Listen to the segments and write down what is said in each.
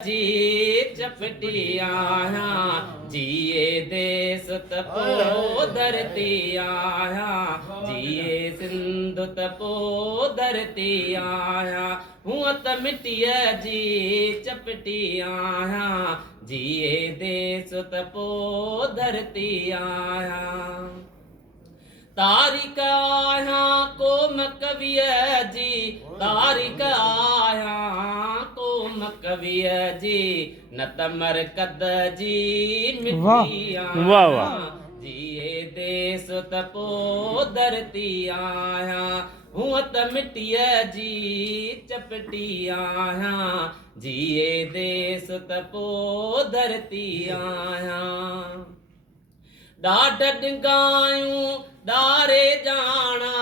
जी चपटी आया जिए देश तपो धरती आया जिए सिंधु तपो धरती आया हुआ त मिट्टिया जी चपटी आया जिए देश तपो धरती आया तारिक आया कोम कविय जी तारिक आया कोम कविय जी न तमर कद जी मिट्टी आया जिए देश तपो धरती आया हुआ त मिट्टिय जी चपटी आया जिए देश तपो धरती आया ॾाढ ॾिंगायूं ॾारे जाना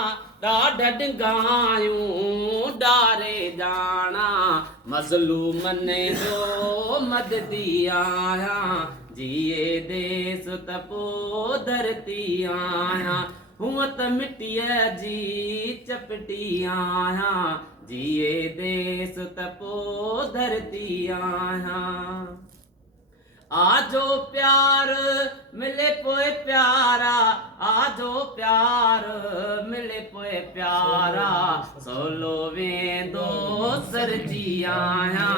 ॾाढ ॾिंगायूं ॾारे जाना मज़लूमन जो मददी आया जिए देश तपो धरती आया हुआ त मिट्टीअ जी चपटी आया जिए देश तपो धरती आया आजो प्यार मिले पोए प्यारा आजो प्यार मिले पोए प्यारा सोलो वेंदो सरजी आया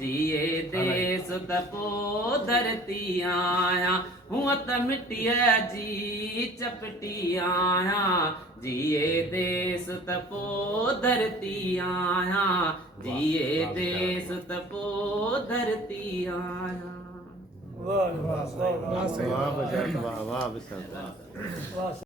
जिए देश तपो धरती आया हुआ त मिट्टीअ जी चपटी आया जिए देश तपो धरती आया जिए देश तपो धरती आया वाह वाह वाह वाह वाह वाह वाह